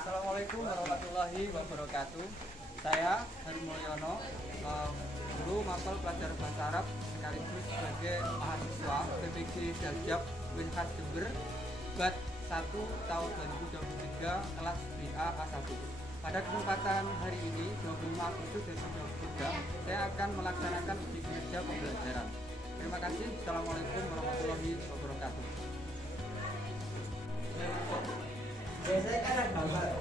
Assalamualaikum warahmatullahi wabarakatuh. Saya Hari Mulyono, guru mapel pelajaran bahasa Arab sekaligus sebagai mahasiswa PPG Daljab Winhad Jember BAT 1 tahun 2023 kelas BA A1. Pada kesempatan hari ini 25 Agustus 2023 saya akan melaksanakan uji kinerja pembelajaran. Terima kasih. Assalamualaikum warahmatullahi wabarakatuh. Biasanya kan ada gambar.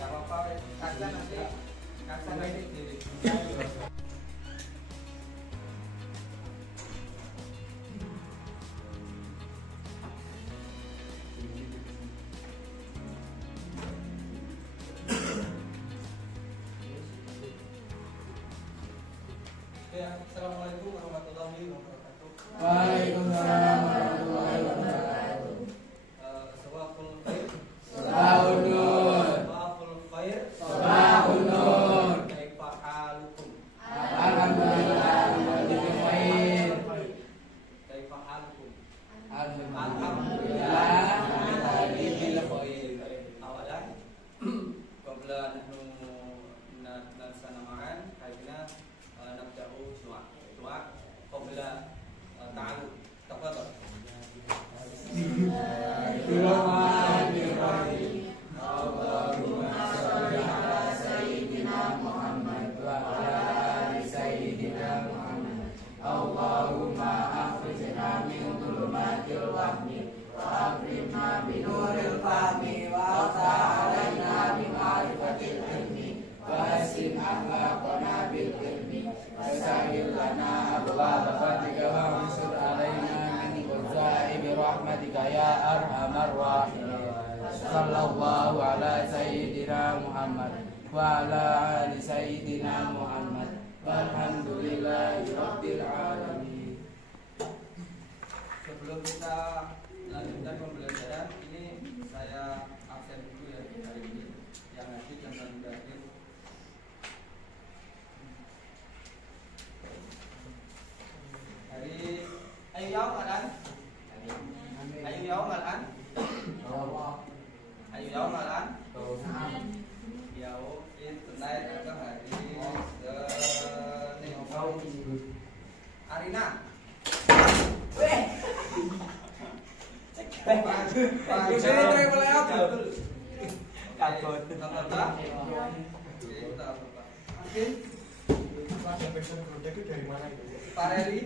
Gak apa-apa, kaca nanti diri. Ya, assalamualaikum warahmatullahi wabarakatuh. Waalaikumsalam warahmatullahi wabarakatuh. Sawabul khair. Sabahun nur. Sawabul khair. Sabahun nur. Kaifa halukum? Alhamdulillah, alhamdulillah khair. Kaifa halukum? Alhamdulillah, alhamdulillah khair. Awalan qabla nahnu narsana ma'an hayna nabda'u doa qabla ta'alluq. Tafadhal. Bismillahirrahmanirrahim. Allahumma sholli ala sayyidina Muhammad wa ala ali sayyidina Muhammad. Allahumma akhrijna min dhulumatil wahmi wa akrimna bi nuril fahmi wa aftah alaina bi ma'rifatil ilmi wa hasin akhlaqana bil ilmi wa sahhil lana abwaaba fadlika wa ansur alaina min qurra'i rahmatika ya arhamar rahimin. Sallallahu ala sayyidina Muhammad wa ala ali sayyidina Muhammad walhamdulillahi rabbil alamin. Sebelum kita lanjutkan pembelajaran ini, saya absen dulu ya hari ini. Yang hadir yang tadi hadir. Hari ayo yaum malan. Ayo yaum malan. Ayo yaum malan. Yaum tonight atau hari Senin. Arina. Pareli.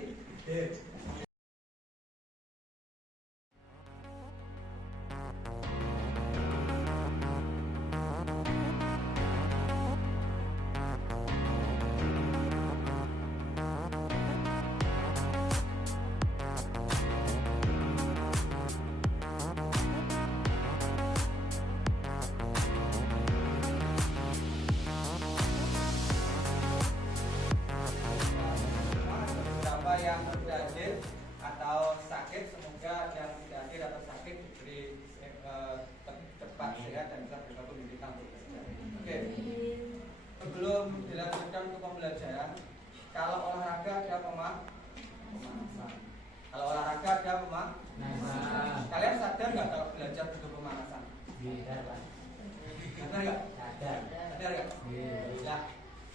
Yang sudah hadir atau sakit, semoga yang tidak hadir atau sakit diberi cepat sehat dan bisa bergabung di kita untuk kesehatan. Oke. Sebelum dilanjutkan untuk pembelajaran, kalau olahraga ada pemanasan. Kalau olahraga ada pemanasan. Kalian sadar nggak kalau belajar butuh pemanasan? Sadar nggak? Sadar nggak? Ya.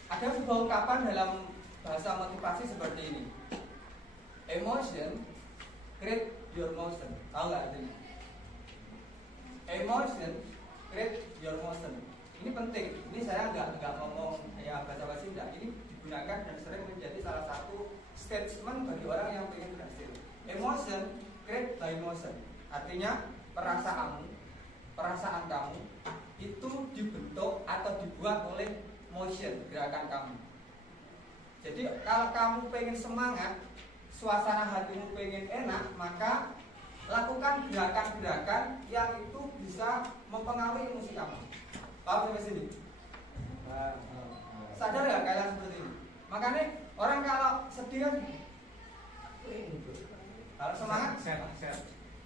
Ada sebuah ungkapan dalam bahasa motivasi seperti ini. Emotion create your motion. Tahu nggak artinya? Emotion create your motion. Ini penting. Ini saya nggak ngomong ya basa-basi enggak. Ini digunakan dan sering menjadi salah satu statement bagi orang yang ingin berhasil. Emotion create by motion. Artinya perasaan kamu itu dibentuk atau dibuat oleh motion, gerakan kamu. Jadi kalau kamu pengen semangat, suasana hatimu pengen enak, maka lakukan gerakan-gerakan yang itu bisa mempengaruhi emosi kamu. Paham sampai sini? Sadar nggak kalian seperti ini? Makanya orang kalau sedih kan, kalau semangat,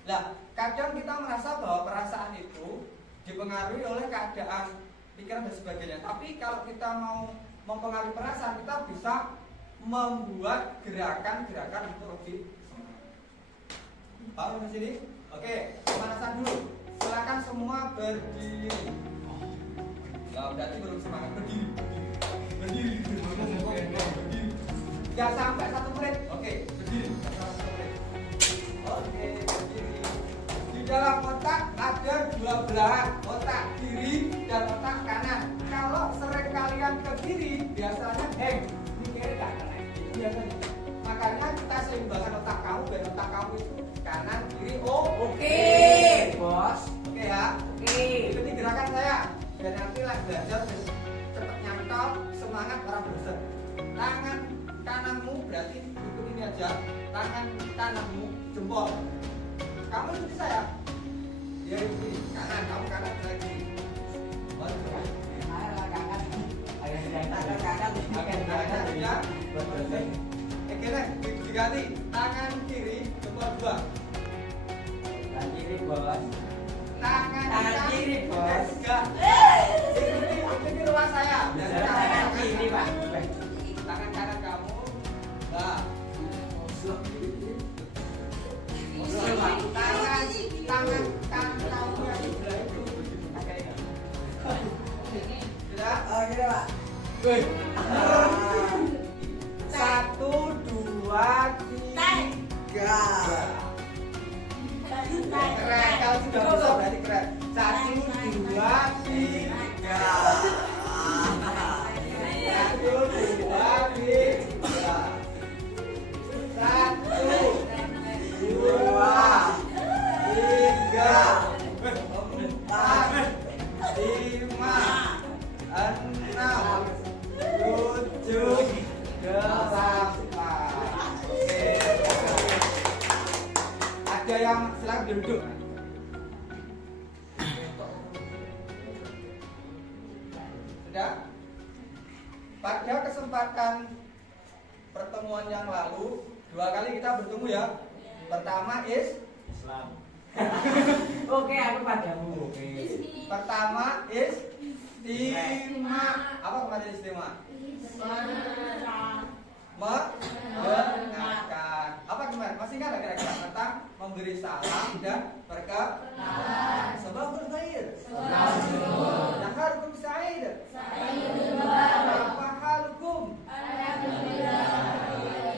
lah kadang kita merasa bahwa perasaan itu dipengaruhi oleh keadaan pikiran dan sebagainya. Tapi kalau kita mau mempengaruhi perasaan, kita bisa membuat gerakan-gerakan untuk lebih semangat. Paham di sini? Oke, pemanasan dulu. Silakan semua berdiri. Ya, berarti belum semangat berdiri. Berdiri. Nggak sampai 1 menit. Oke, berdiri. Nggak sampai 1 menit. Oke, berdiri. Di dalam otak ada 2 belahan, otak kiri dan otak kanan. Kalau sering kalian ke kiri, biasanya hang. Ini kiri nggak kena. Itu biasanya. Makanya kita seimbangkan otak kamu dan otak kamu itu kanan kiri. Oh, Oke, bos. oke ya. Oke. Ikuti gerakan saya. Dan nanti lah belajar cepat nyantol, semangat orang bosan. Tangan kananmu berarti ikut ini aja. Tangan kananmu jempol. Kamu ikuti saya. Dia ikuti kanan, kamu kanan lagi. Diganti tangan kiri jempol 2. Tangan kiri, bos. Tangan kiri, bos. Enggak. Ikuti ruas saya. Tangan kiri, Pak. Tangan kanan kamu. Nah. Tangan kanan kamu yang di sebelah itu. Sudah? Oh, gini, Pak. 1, 2, 3. Keren, kalau sudah bisa berarti keren. 1, 2, 3. 1, 2, 3. 1, 2, 3, 4, 5, 6, 7, 8. Oke. Ada yang silakan duduk. Sudah? Pada kesempatan pertemuan yang lalu 2 kali kita bertemu ya. Pertama Islam. Oke, aku padamu. Oke. Pertama istimewa. Apa kemarin istimewa? Mendengarkan. Apa kemarin? Masih ingat nggak kira-kira tentang memberi salam dan perkenalan? Sabahul khair. Naharukum sa'id. Apa halukum?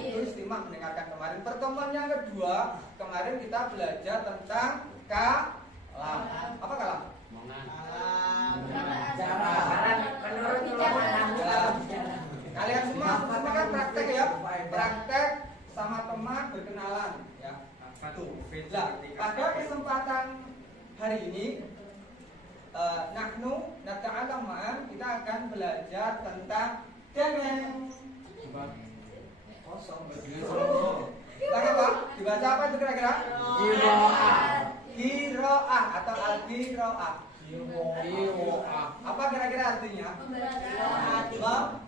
Itu istimewa mendengarkan kemarin. Pertemuan yang kedua kemarin kita belajar tentang kalam. Apa kalam? Menurut ulama Kalian semua kan praktek ya, praktek sama teman berkenalan ya. Nah, pada kesempatan hari ini nahnu nata'alam ma'an, kita akan belajar tentang dongeng. Kosong tentang apa? Dibaca apa itu kira-kira? Qiraah atau al-qiraah. Apa kira-kira artinya? Membaca.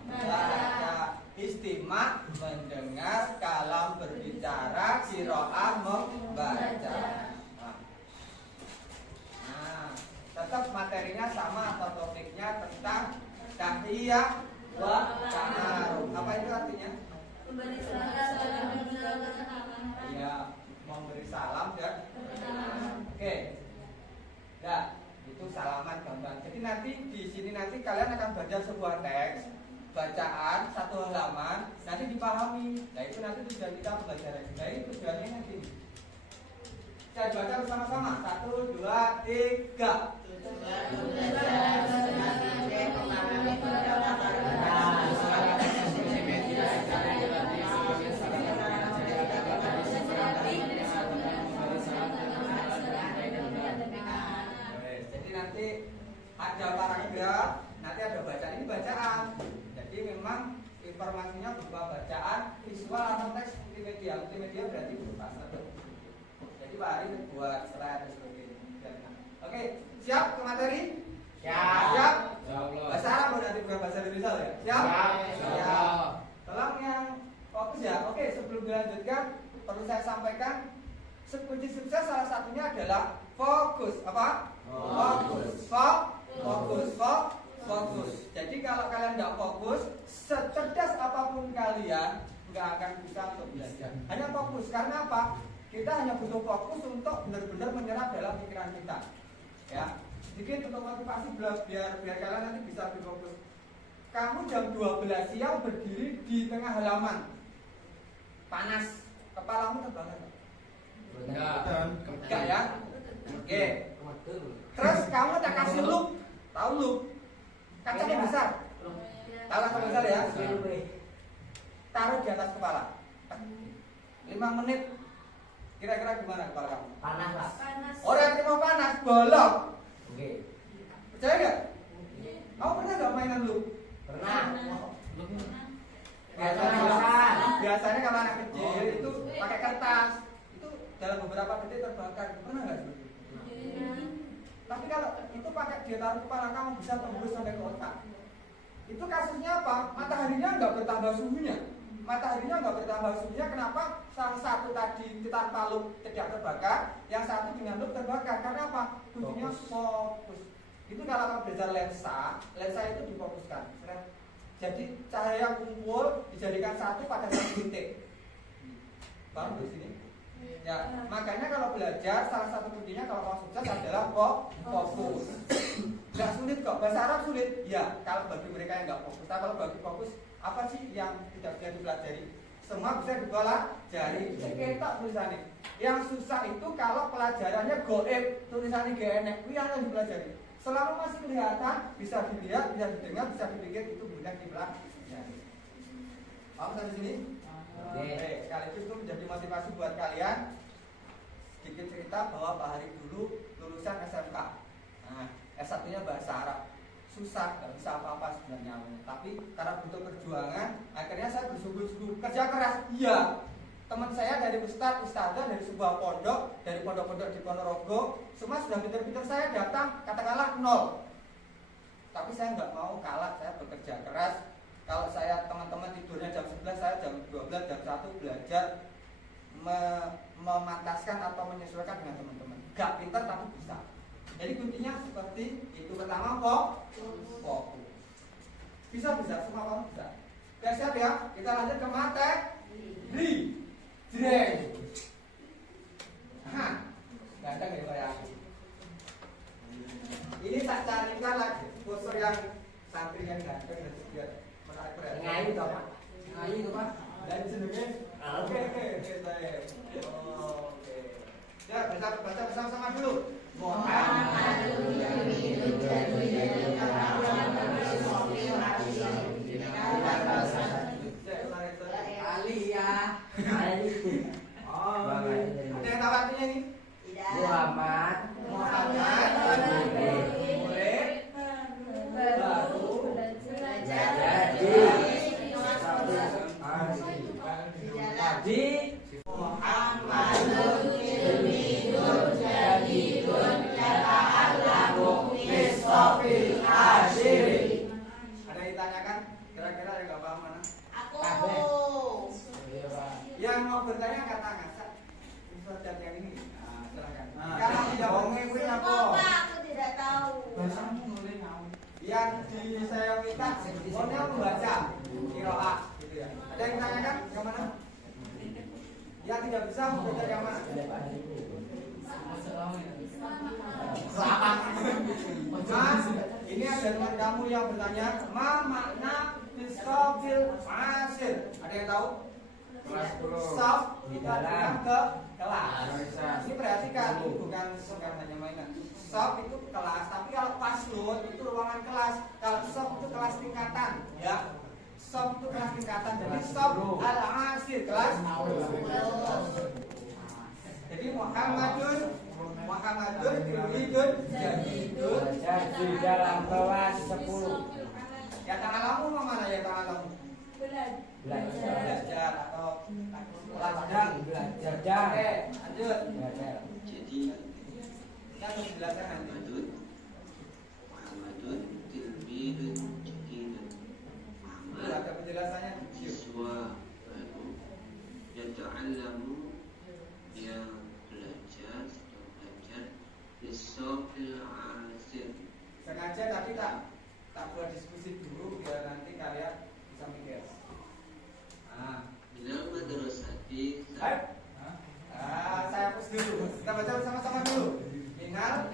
Istimak mendengar, kalam berbicara, qiraah membaca. Nah, tetap materinya sama atau topiknya tentang tahiyah wa ta'aruf. Apa itu artinya? Iya, memberi salam dan oke. Nah, itu salaman gampang. Jadi nanti di sini nanti kalian akan baca sebuah teks, bacaan 1 halaman, nanti dipahami. Nah, itu nanti tujuan kita pembelajaran. Nah, ini tujuannya nanti. Saya baca bersama-sama. 1, 2, 3. Jadi nanti ada paragraf, nanti ada bacaan. Ini bacaan. Jadi memang informasinya berupa bacaan, visual atau teks multimedia. Multimedia berarti berupa slide. Jadi Pak Ari buat slide dan sebagainya. Oke, siap ke materi? Siap. Bahasa Arab loh nanti, bukan bahasa Indonesia ya. Siap. Siap. Tolong yang fokus ya. Oke, sebelum dilanjutkan perlu saya sampaikan kunci sukses salah satunya adalah fokus. Apa? Fokus. Jadi kalau kalian nggak fokus, secerdas apapun kalian nggak akan bisa untuk belajar. Hanya fokus. Karena apa? Kita hanya butuh fokus untuk benar-benar menyerap dalam pikiran kita. Ya, sedikit untuk motivasi biar kalian nanti bisa lebih fokus. Kamu jam 12 siang berdiri di tengah halaman, panas, kepalamu terbakar enggak ya? Oke. Terus kamu tak kasih loop, tahu loop? Kacanya besar, tahu kaca besar ya? Taruh di atas kepala. 5 menit, kira-kira gimana kepala kamu? Panas lah. Orang yang mau panas, bolong. Oke. Percaya nggak? Kamu pernah nggak mainan loop? Pernah. Biasanya kalau anak kecil itu pakai kertas, itu dalam beberapa detik terbakar. Pernah nggak seperti itu? Tapi kalau itu pakai dia taruh kepala kamu bisa tembus sampai ke otak. Itu kasusnya apa? Mataharinya nggak bertambah suhunya. Mataharinya nggak bertambah suhunya. Kenapa? Salah satu tadi tanpa loop tidak terbakar, yang satu dengan loop terbakar. Karena apa? Kuncinya fokus. Itu kalau kamu belajar lensa itu difokuskan. Jadi cahaya yang kumpul dijadikan satu pada satu titik. Paham di sini? Ya, makanya kalau belajar salah satu kuncinya kalau mau sukses adalah fokus. Nggak sulit kok, bahasa Arab sulit. Ya, kalau bagi mereka yang nggak fokus. Tapi kalau bagi fokus, apa sih yang tidak bisa dipelajari? Semua bisa dipelajari. Kita tulisannya. Yang susah itu kalau pelajarannya goib, tulisannya GNX, itu yang dipelajari. Selama masih kelihatan, bisa dilihat, bisa didengar, bisa dipikir, itu mudah dipelajari. Paham sampai sini? Oke, sekaligus itu menjadi motivasi buat kalian. Sedikit cerita bahwa Pak Hari dulu lulusan SMK. Nah, S1-nya bahasa Arab. Susah, nggak bisa apa-apa sebenarnya. Tapi karena butuh perjuangan, akhirnya saya bersungguh-sungguh kerja keras. Iya, teman saya dari ustadzah dari sebuah pondok, dari pondok-pondok di Ponorogo, semua sudah pintar-pintar, saya datang katakanlah 0. Tapi saya nggak mau kalah, saya bekerja keras. Kalau saya teman-teman tidurnya jam 11, saya jam 12, jam 1 belajar memantaskan atau menyesuaikan dengan teman-teman. Gak pintar tapi bisa. Jadi kuncinya seperti itu. Pertama fokus. Bisa, semua kamu bisa. Oke, siap ya? Kita lanjut ke materi. Jreng. Ganteng ya saya. Ini tak carikan lagi poster yang santri yang ganteng dan juga menarik perhatian. Ngayu toh, Pak. Ngayu toh, Pak. Dan jenenge. Oke, saya. Oke. Ya, baca bersama-sama dulu. Ali ya. Oh, ada yang tahu artinya ini? Muhammad. Murid baru Jadi Muhammadun ilmiyun jadidun yata'allamu bisofil asyiri. Ada yang ditanyakan? Kira-kira ada nggak paham mana? Aku. Yang mau bertanya angkat tangan. Ustaz yang ini. Nah, silakan. Kalau tidak mengikuti apa? Aku tidak tahu. Bahasamu boleh tahu. Yang di saya minta, pokoknya membaca qiraat gitu ya. Ada yang ditanyakan? Yang mana? Yang tidak bisa membaca yang mana? Selamat. Mas, ini ada teman kamu yang bertanya, ma makna bisofil asir. Ada yang tahu? Sof itu artinya ke kelas. Ini perhatikan, bukan hanya mainan. Sof itu kelas, tapi kalau faslun itu ruangan kelas. Kalau sof itu kelas tingkatan, ya. Sof itu kelas tingkatan. Jadi sof al-asir kelas. Jadi Muhammadun yuridun jadidun jadi dalam kelas 10. ya tangan kamu mau mana ya tangan kamu? Belajar atau belajar. Oke, lanjut. Belajar. Jadi Kita harus belajar nanti. Muhammadun tilmidun jadidun. Muhammad Ada penjelasannya. siswa baru yata'allamu yang belajar bisofil asir. Sengaja tadi tak buat diskusi dulu biar nanti kalian bisa mikir. Minal madrasati dulu. Kita baca bersama-sama dulu. Minal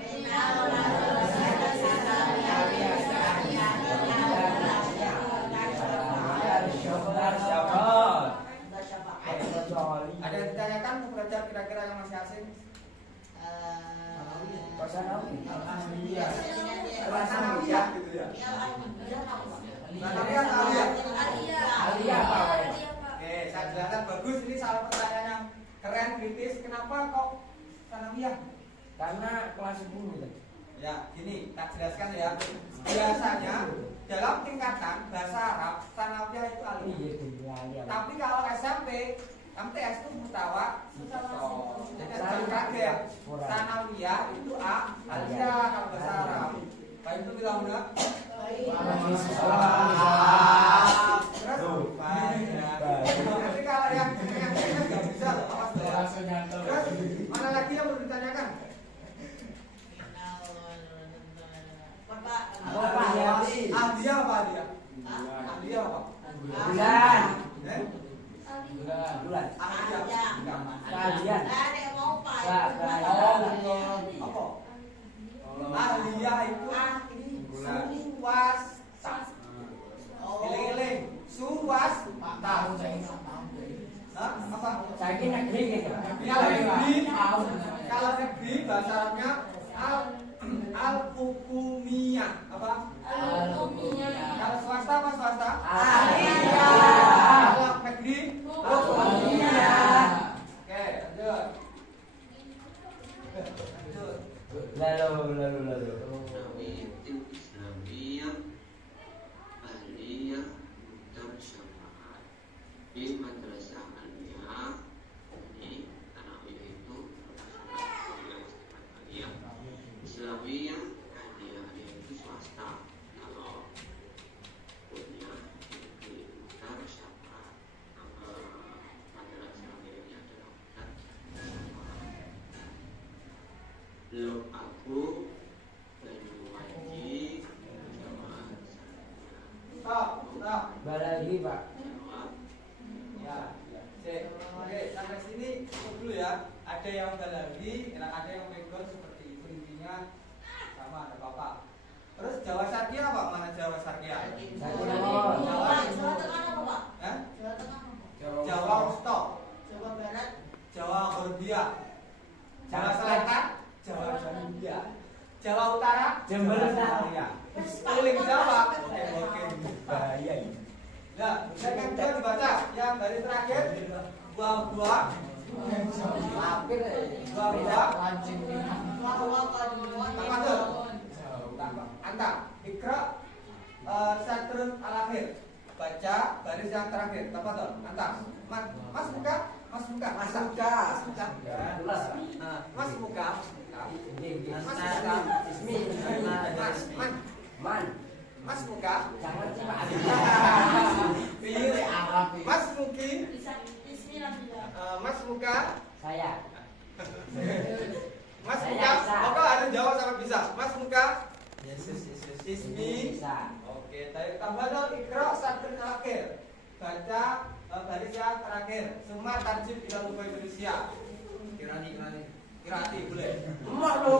ada yang ditanyakan mufrad kira-kira yang masih asing? Sanawiyah gitu ya. Sanawiyah aliyah. Oke, saya jelaskan bagus ini salah pertanyaan yang keren kritis. Kenapa kok sanawiyah? Karena kelas 10 gitu. Ya, gini, tak jelaskan ya. Biasanya dalam tingkatan bahasa Arab sanawiyah itu aliyah. Tapi kalau SMP, MTS itu mutawa. Jadi jangan kaget. Sanawiyah itu aliyah kalau bahasa Arab. Baik itu bilang enggak? Terus baik. Nanti kalau yang nggak bisa loh, awas loh. Terus mana lagi yang perlu ditanyakan? Aliyah apa aliyah? Aliyah apa? Bulan. Eh? Bulan. Aliyah. Kalian. Apa? Aliyah itu suwasta. Eling-eling. Suwasta. Hah? Apa? Saya negeri gitu. Kalau negeri bahasa Arabnya al-hukumiyah. Apa? Kalau swasta apa swasta? Aliyah. Kalau negeri Hukumiyah. Oke, lanjut. Lanjut. Lalu. Nawiyatin Islamiyah Ahliyah Mutabsyarah di Madrasah Aliyah. Ini Tanawiyah itu Aliyah Islamiyah Ahliyah itu swasta. Kalau kuliah di Mutabsyarah Madrasah Aliyah adalah belum aku Banyuwangi Jawa Stop. Balagi Pak. Ya. Oke, sampai sini cukup dulu ya. Ada yang lagi, ada yang background seperti itu intinya sama ada bapak. Terus Jawa Sarkia apa? Mana Jawa Sarkia? Jawa Wusto, Jawa Gordia, Jawa Selatan, Jawa Jambi, Jawa Utara, Jember. Keliling Jawa. Oke. Bahaya. Nah, yang kedua dibaca. Yang dari terakhir buah-buah. Buah-buah. Apa tuh? Anta. Ikra satrun al-akhir. Baca baris yang terakhir. Apa tuh? Anta. Mas buka. Mas buka. Mas buka. Mas buka. Mas buka. Jangan sih Pak. Mas mungkin. Mas buka. Saya. Mas buka. Maka harus jawab sampai bisa. Mas buka. Ismi. Bisa. Oke, tambah dong ikra satrun akhir. Baca baris yang terakhir. Semua tarjib ila lupa Indonesia. Kirati boleh. Emak lu.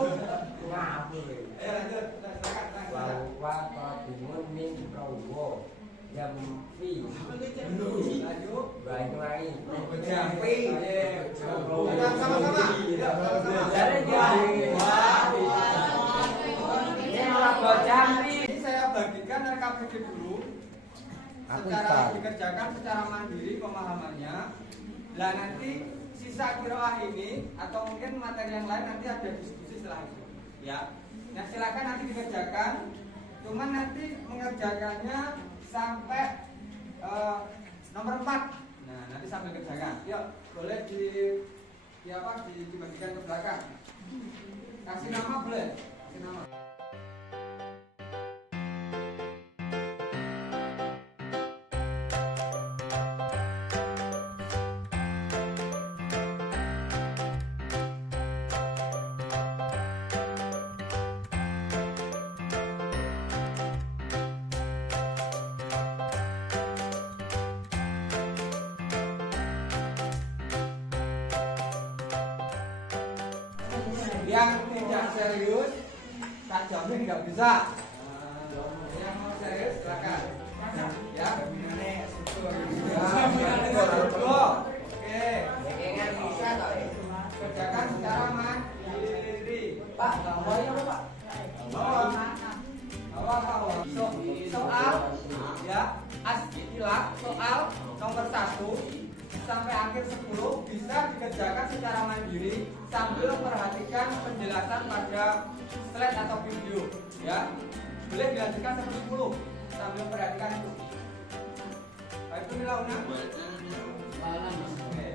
Ngapur. Ayo lanjut. Silakan. Bahwa Kabingun min Prawo Jampi Lanjut. Banyuwangi Jampi. Sama-sama. Dari Jampi. Ini saya bagikan RKPD dulu. Secara dikerjakan secara mandiri pemahamannya. Lah nanti sisa kiroah ini atau mungkin materi yang lain nanti ada diskusi setelah itu. Ya. Nah silakan nanti dikerjakan. Cuman nanti mengerjakannya sampai nomor 4. Nah nanti sampai kerjakan. Yuk boleh dibagikan ke belakang. Kasih nama boleh. Kasih nama. Yang tidak serius, tak jamin nggak bisa. Yang mau serius silakan. Ya. Oke. bisa toh. Kerjakan secara mandiri. Pak, bawahnya apa, Pak? Soal ya istilah soal nomor 1 sampai akhir 10 bisa dikerjakan secara mandiri sambil memperhatikan penjelasan pada slide atau video ya. Boleh dilanjutkan sampai 10 sambil memperhatikan itu. Baik, itu Launa. Oke.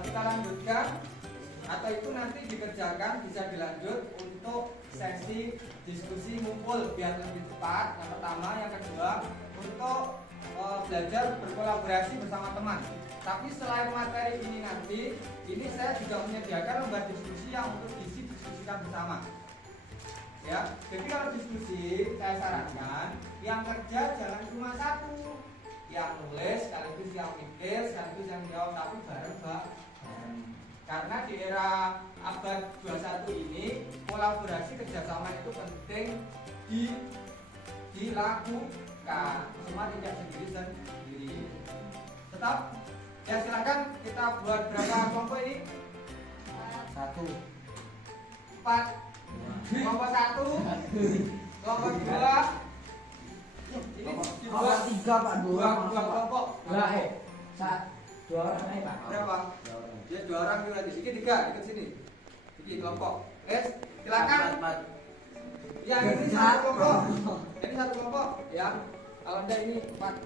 Kita lanjutkan atau itu nanti dikerjakan bisa dilanjut untuk sesi diskusi ngumpul biar lebih cepat. Yang pertama, yang kedua untuk belajar berkolaborasi bersama teman. Tapi selain materi ini nanti, ini saya juga menyediakan lembar diskusi yang untuk diskusikan bersama. Ya, jadi kalau diskusi saya sarankan yang kerja jangan cuma satu, yang nulis sekaligus yang mikir sekaligus yang jawab, tapi bareng Pak. Karena di era abad 21 ini kolaborasi kerjasama itu penting dilakukan, semua tidak sendiri. Tetap ya, silakan kita buat berapa kelompok ini? 1 4 kelompok 1 kelompok 2 ini Kelompok 3, Pak. 2 kelompok. Lah, 2 orang aja, Pak. Berapa? Ya 2 orang juga di sini, 3 dekat sini. Ini kelompok. Silakan. Yang ini 1 kelompok. Ini 1 kelompok ya. Kalau Anda ini 4.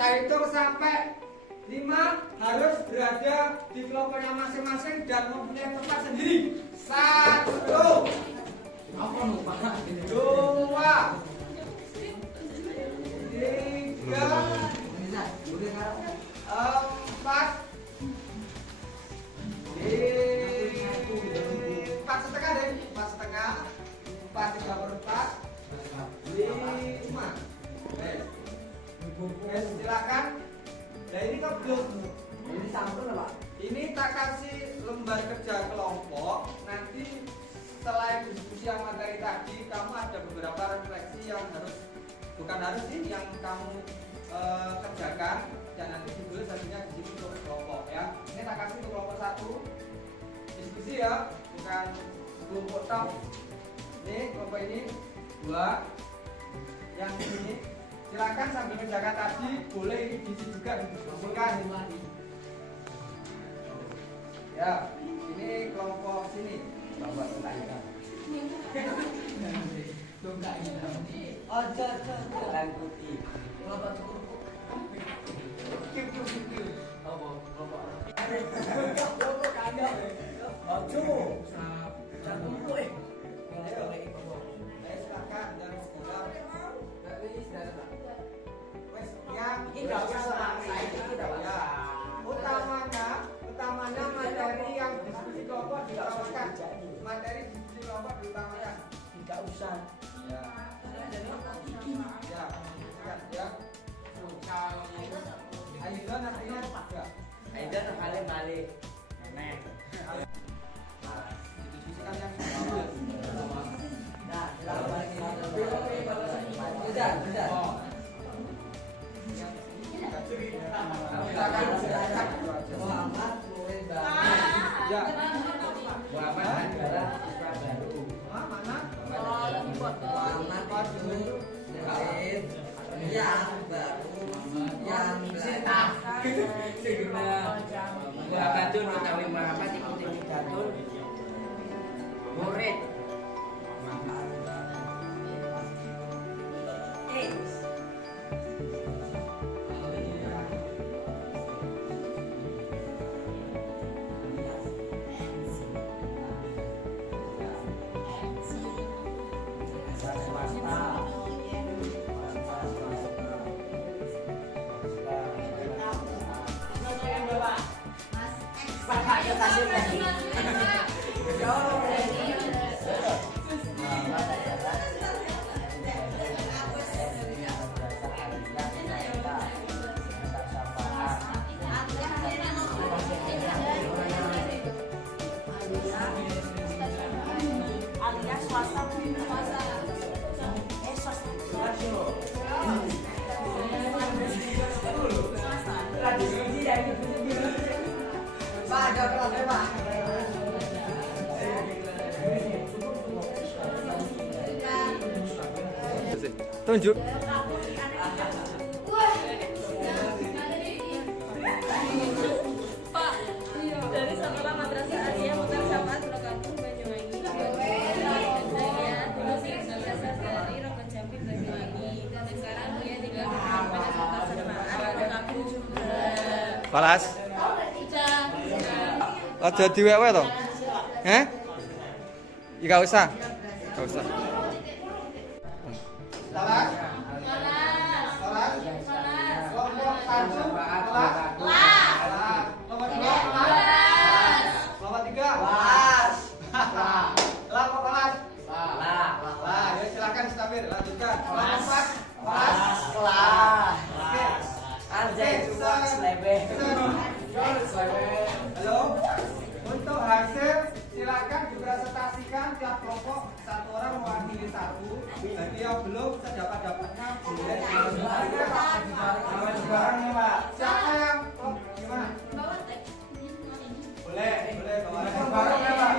Saya hitung sampai 5 harus berada di kelompoknya masing-masing dan mempunyai tempat sendiri. 1 Apa nih, Pak? 2 3 Bisa. Udah sekarang. 4 4 setengah deh, 4 setengah, 4 3/4, 5. Silakan. Nah ini kan belum. Ini sampel, Pak. Ini tak kasih lembar kerja kelompok. Nanti selain diskusi yang materi tadi, kamu ada beberapa refleksi yang bukan harus sih yang kamu kerjakan. Dan nanti ditulis hasilnya di sini untuk kelompok ya. Ini tak kasih untuk kelompok 1 diskusi ya, bukan kelompok top. Ini kelompok ini 2 yang ini. Silakan sambil menjaga tadi, boleh ini diisi juga didiskusikan. Ya, ini kelompok sini. Kelompok tentang Orang putih. Kelompok utamanya materi yang diskusi kelompok diutamakan. Materi diskusi kelompok diutamakan. tidak usah. Ya. Ya. Aidon artinya apa? Aida kali-kali. Nenek. Diskusikan yang bagus. Nah, silakan balik ini. Sudah. Oh. Silakan. Muhammad murid baru. Ya. Muhammad adalah siswa baru. Mana? Muhammad itu murid yang baru yang belajar. Muhammadun utawi Muhammad iku timidatun murid. alias swasta Tunjuk. Pak, dari Sekolah Madrasah Alia Mutar Syafaat Rokampung Banyuwangi. Saya dulu madrasah dari Rokan Jambi Banyuwangi. Dan sekarang dia tinggal di Kabupaten Mutar Syafaat Rokampung juga. Kelas. Aja diwewe to. Enggak usah. Enggak usah. Kelas. Kelas. Kelompok 1 kelas. Kelompok 2 kelas. Kelompok 3 kelas. Kelompok kelas. Lah, ya silakan Stabir lanjutkan. Kelompok 4 kelas. Oke. Anjay juga selebeh. Halo. Untuk hasil silakan dipresentasikan tiap kelompok satu orang mewakili satu. Bagi yang belum sedapat-dapatnya boleh barang nih Pak. Siapa yang gimana? Boleh bawa barang ya Pak.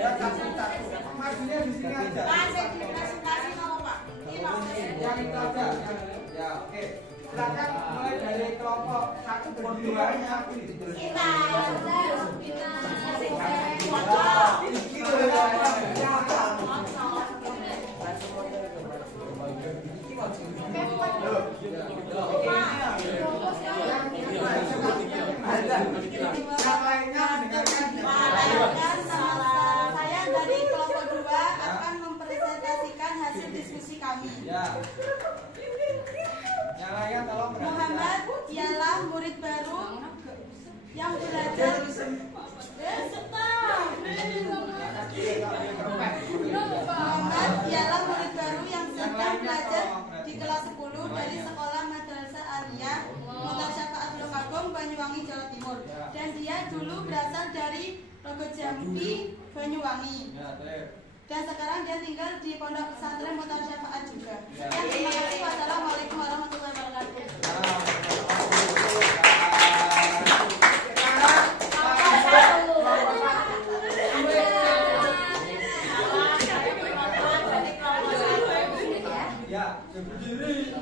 Ya satu. Majunya di sini aja. presentasi mau Pak Yang itu aja. Ya oke. Silakan mulai dari kelompok 1 berduanya. Saya dari kelompok 2 akan mempresentasikan hasil diskusi kami. Ya. Yang lainnya tolong perhatikan. Muhammad ialah murid baru yang belajar Muhammad ialah murid baru yang sedang belajar di kelas 10 dari Sekolah Madrasah Alia Mutar Syafaat Rokampung Banyuwangi Jawa Timur, dan dia dulu berasal dari Rogo Jambi Banyuwangi. Ya, boleh. Dan sekarang dia tinggal di Pondok Pesantren Mutar Syafaat juga. Dan terima kasih. Wassalamualaikum warahmatullahi wabarakatuh. Ya, berdiri.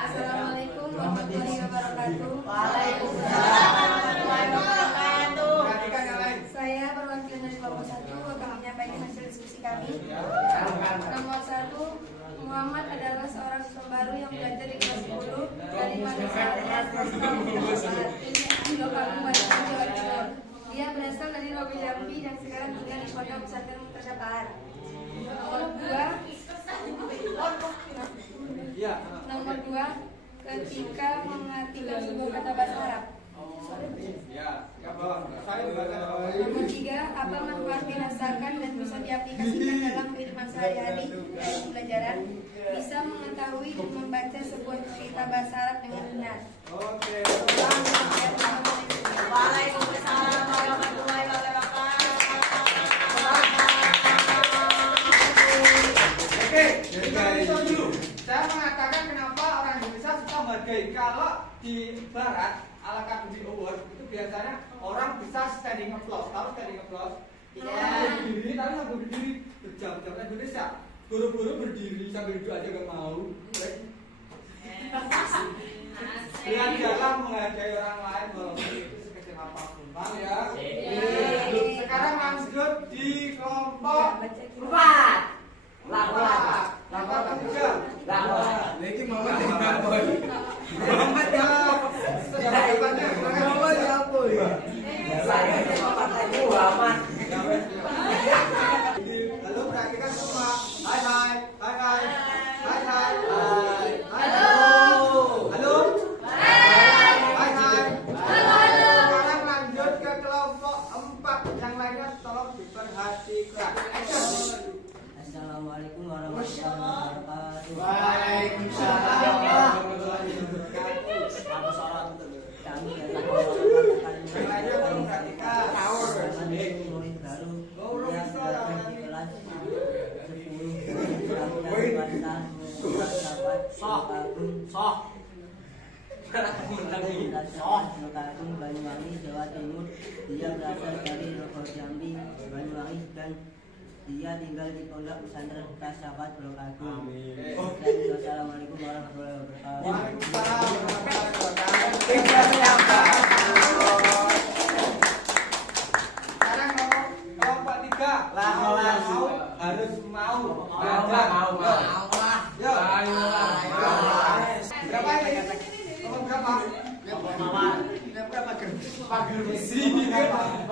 Assalamualaikum warahmatullahi wabarakatuh. Waalaikumsalam warahmatullahi wabarakatuh. Perhatikan yang lain. Saya perwakilan dari kelompok 1 akan menyampaikan hasil diskusi kami. Nomor 1, Muhammad adalah seorang siswa baru yang belajar di kelas 10 dari Madrasah Alia di Rokampung Banyuwangi, Jawa Timur. Dia berasal dari Rogo Jambi dan sekarang tinggal di Pondok Pesantren Mutar Syafaat. Nomor 2, ketika mengartikan sebuah kata bahasa Arab. Ya, ya bawah. Saya dibaca. Nomor 3, apa manfaat dirasakan dan bisa diaplikasikan dalam kehidupan sehari-hari dan pembelajaran? Bisa mengetahui dan membaca sebuah cerita bahasa Arab dengan benar. Oke. Waalaikumsalam warahmatullahi wabarakatuh. Oke, jadi kali itu dulu. Saya mengatakan kenapa orang Indonesia suka menghargai. Kalau di Barat, ala Academy Award itu biasanya orang bisa standing applause. Tahu standing applause? Orang berdiri, tapi sambil berdiri berjam-jam. Indonesia buru-buru berdiri sambil duduk aja gak mau. Belajarlah menghargai orang lain walaupun itu sekecil apapun. Paham ya? Sekarang lanjut di kelompok 4. Kelompok 3. Lagi mau Muhammad ya. Sudah Agung, Banyuwangi, Jawa Timur. Dia berasal dari Rogo Jambi, Banyuwangi, dan dia tinggal di Pondok Pesantren Bekas Sahabat Blok Agung. Wassalamualaikum warahmatullahi wabarakatuh. Waalaikumsalam warahmatullahi wabarakatuh. Sekarang kelompok 3 harus mau belajar. Yuk. Berapa ini? Kelompok berapa? Pagar besi. Kelompok 3.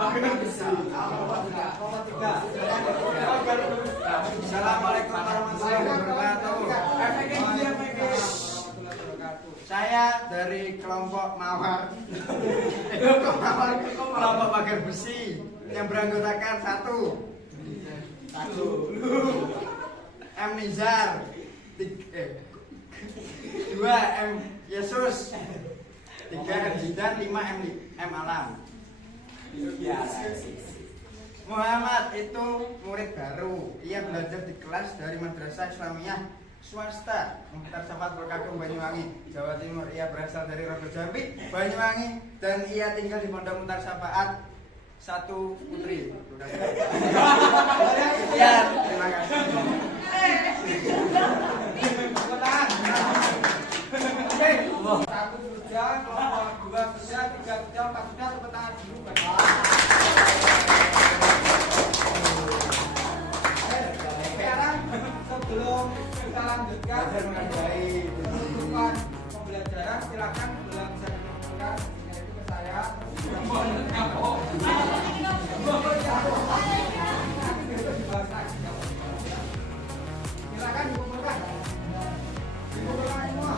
Assalamualaikum warahmatullahi wabarakatuh. Saya dari kelompok Mawar. Kelompok pagar besi yang beranggotakan 1 M Nizar, 2 M Yesus, 3 M Zidan, 5 M Alam. Muhammad itu murid baru. Ia belajar di kelas dari Madrasah Islamiyah swasta Mukhtar Safat Blok Agung, Banyuwangi, Jawa Timur. Ia berasal dari Rogo Jambi, Banyuwangi, dan ia tinggal di Pondok Mukhtar Safaat 1 Putri. Ya, terima kasih. Satu sudah, kelompok 2 sudah, 3 sudah, 4 sudah, tepuk tangan dulu. Sekarang sebelum kita lanjutkan penutupan pembelajaran, silakan belum bisa dikumpulkan yaitu ke saya. Silakan dikumpulkan. Dikumpulkan semua.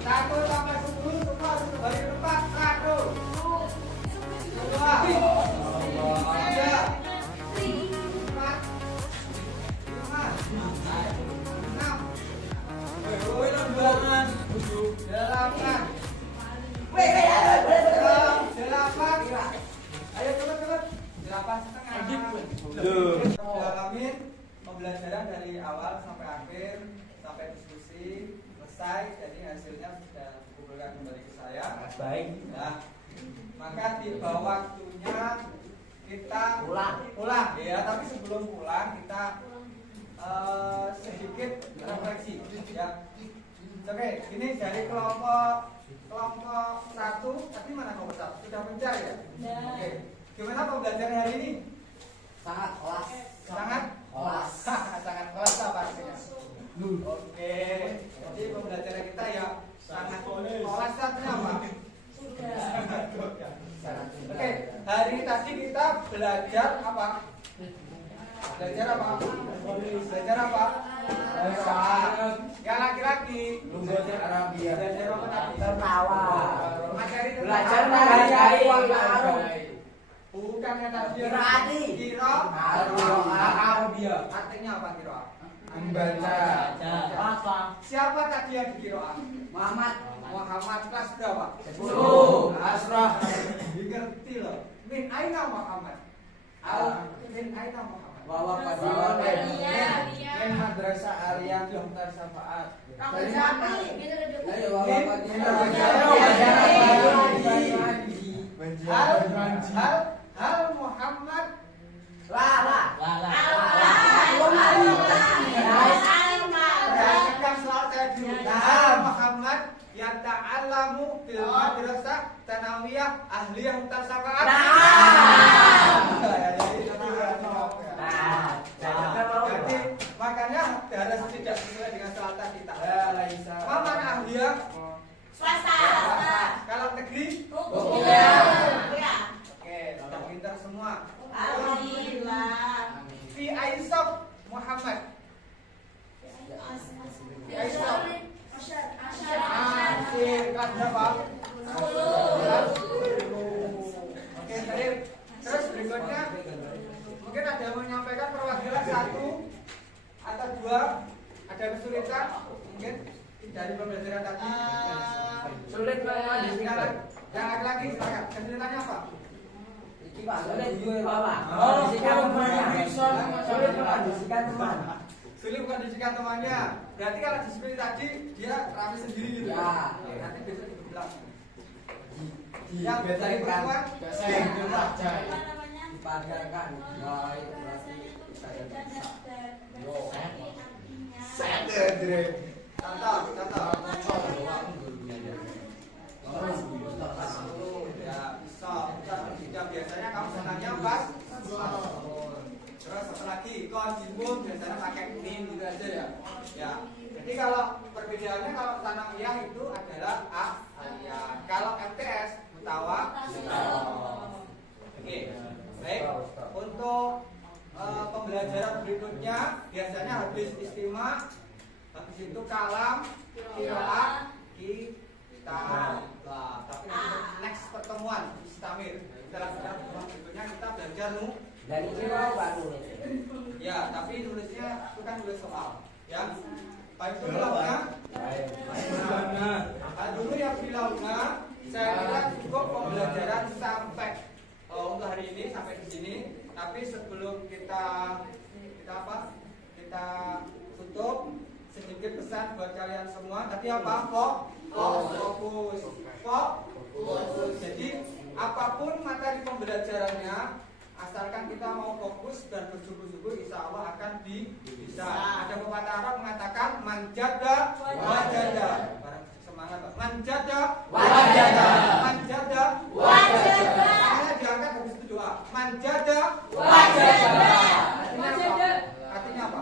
1 sampai 10 semua harus kembali ke tempat. 1 2 3 Alamin pembelajaran dari awal sampai akhir sampai diskusi selesai, jadi hasilnya sudah dikumpulkan kembali ke saya. Baik. Nah, maka tiba waktunya kita pulang ya, tapi sebelum pulang kita sedikit refleksi ya. Oke, ini dari kelompok 1 tadi mana kelompok 1? Sudah mencari ya? Oke. Gimana pembelajaran hari ini? Sangat kelas. Sangat Kelas. sangat kelas apa artinya? Oke. Jadi pembelajaran kita ya sangat kelas artinya apa? Oke, hari tadi kita belajar apa? Belajar apa? Belajar apa? Ya laki-laki. Belajar Arabia. Belajar apa tadi? Tertawa. Materi Belajar menghargai makhluk. Bukan yang tadi. Kiraati. Kira. Arabia. Artinya apa kira? Membaca. Apa? Siapa tadi yang dikira? Muhammad. Muhammad kelas berapa? 10. Asrah. Ngerti loh. Min aina Muhammad? Min aina Muhammad? Wawa Padilla. Min Madrasah Aliyah Mukhtar Safaat. Dari mana? Ayo Wawa Padilla. Hal Muhammad Muhammad yang ta'alamu fil madrasah Tanawiyah Ahliyah Mukhtar Safaat. Jadi makanya harus tidak sesuai dengan selatan kita. Mana Ahliyah? Swasta. Kalau negeri? Iya. Oke, sudah pintar semua. Alhamdulillah. Fi Aisyah Muhammad. Fi Aisyah. Kelas berapa? 10. Oke, terus berikutnya mungkin ada yang menyampaikan perwakilan 1 atau 2, ada kesulitan mungkin dari pembelajaran tadi. Sulit banget. Silakan. Yang laki-laki silakan. Kesulitannya apa? Sulit apa? Kondisikan temannya. Sulit mengkondisikan teman. Sulit mengkondisikan temannya. Berarti kalau disiplin tadi dia rapi sendiri gitu. Ya. Nanti besok dibilang. Yang dari perempuan dipagarkan. Wah, itu berarti Ya, biasanya kamu senangnya pas. Terus satu lagi konjimun biasanya pakai min gitu aja ya. Ya. Jadi kalau perbedaannya kalau sanawiyah itu adalah aliyah. Kalau MTS mutawa. Oke. Baik. Untuk pembelajaran berikutnya biasanya habis istimewa, habis itu kalam, qiraah, kita. Nah, tapi untuk next pertemuan istamir. Setelah pertemuan berikutnya kita belajar dan ini mau Pak nulis. Ya, tapi nulisnya itu kan nulis soal, ya. Baik dulu lautnya. Dulu yang di lautnya, saya kira cukup pembelajaran sampai untuk hari ini sampai di sini. Tapi sebelum kita tutup, sedikit pesan buat kalian semua. Tadi apa? Fokus. Jadi apapun materi pembelajarannya, asalkan kita mau fokus dan bersungguh-sungguh, insya Allah akan bisa. Ada pepatah Arab mengatakan manjada wajada. Semangat, Pak. Manjada wajada. Manjada wajada. Tangannya diangkat habis itu doa. Manjada wajada. Artinya apa?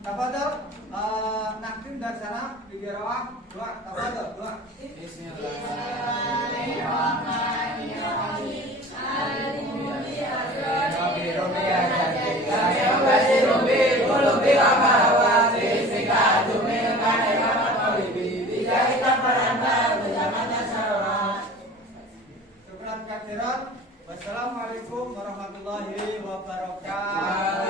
Tafadhol, nakdim dari sana di Biarawah, doa. Tafadhol, doa. Syukran katsiran. Wassalamualaikum warahmatullahi wabarakatuh.